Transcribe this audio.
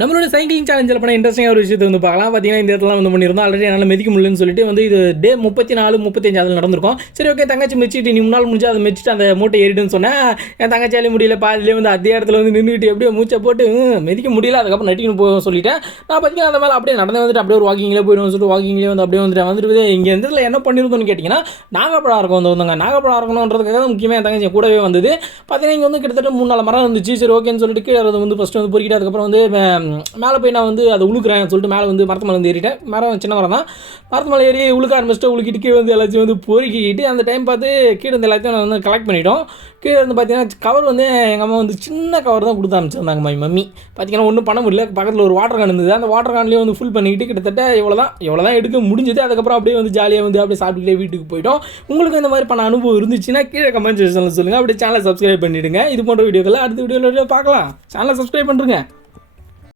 நம்மளோட சைக்கிளிங் சேலஞ்சில் பண்ண இன்ட்ரெஸ்டிங்காக ஒரு விஷயத்தை வந்து பார்க்கலாம். பார்த்தீங்கன்னா இந்த இடத்துல வந்து பண்ணியிருந்தோம். ஆல்ரெடி என்னால் மிதிக்க முடியலன்னு சொல்லிட்டு வந்து இது டே 34 35 அதில் நடந்திருக்கும். சரி ஓகே தங்கச்சி மிச்சிட்டு நீ முன்னால் முடிஞ்சு அதை மிச்சிட்டு அந்த மூட்டை ஏறிடுன்னு சொன்னேன். என் தங்கச்சியாலே முடியல, பாதிலே வந்து அதே இடத்துல வந்து நின்றுட்டு எப்படியோ மூச்சை போட்டு மிதிக்க முடியல. அதுக்கப்புறம் நட்டிக்கணும் போக சொல்லிட்டேன். நான் பார்த்தீங்கன்னா அந்த மேலே அப்படியே நடந்து வந்துட்டு அப்படியே ஒரு வாக்கிங்லேயே போயிடுவோம் சொல்லிட்டு வாக்கிங்லேயே வந்து அப்படியே வந்துட்டு இங்கே இந்த இடத்துல என்ன பண்ணியிருந்தோன்னு கேட்டிங்கன்னா நாகப்பழம் இருக்கும் வந்து வந்தாங்க. நாகப்பழம் இருக்கணுன்றதுக்காக முக்கியமாக என் தங்கச்சி கூடவே வந்தது. பார்த்தீங்கன்னா இங்கே வந்து கிட்டத்தட்ட 3-4 மரம் இருந்துச்சு. சரி ஓகேன்னு சொல்லிட்டு கீழே வந்து ஃபஸ்ட்டு வந்து பொறுக்கிட்டு அதுக்கப்புறம் வந்து மேலே போய் நான் வந்து அதை உழுக்குறேன் சொல்லிட்டு மேலே வந்து மரத்து மேலே வந்து ஏறிட்டேன். மரம் சின்ன மரம் தான். மரத்து மேலே ஏறி உழுக்க ஆரம்பிச்சிட்டு உழுக்கிட்டு கீழே வந்து எல்லாத்தையும் வந்து பொறுக்கிட்டு அந்த டைம் பார்த்து கீழே வந்து எல்லாத்தையும் நான் வந்து கலெக்ட் பண்ணிட்டோம். கீழே வந்து பார்த்தீங்கன்னா கவர் வந்து எங்கள் அம்மா வந்து சின்ன கவர் தான் கொடுத்து அமைச்சிருந்தாங்க மம்மி. பார்த்தீங்கன்னா ஒன்றும் பண்ண முடியல. பக்கத்தில் ஒரு வாட்டர் கேன் இருந்தது. அந்த வாட்டர் கேன்லேயே வந்து ஃபுல் பண்ணிக்கிட்டு கிட்டத்தட்ட இவ்வளோ தான் எடுக்க முடிஞ்சது. அதுக்கப்புறம் அப்படியே வந்து ஜாலியாக வந்து அப்படியே சாப்பிட்டுக்கிட்டே வீட்டுக்கு போயிட்டோம். உங்களுக்கு இந்த மாதிரி பண்ண அனுபவம் இருந்துச்சுன்னா கீழே கமெண்ட் செக்ஷனில் சொல்லுங்கள். அப்படியே சேனலை சப்ஸ்கிரைப் பண்ணிவிடுங்க. இது போன்ற வீடியோக்களை அடுத்த வீடியோவில் பார்க்கலாம். சேனலை சப்ஸ்கிரைப் பண்ணுறேங்க.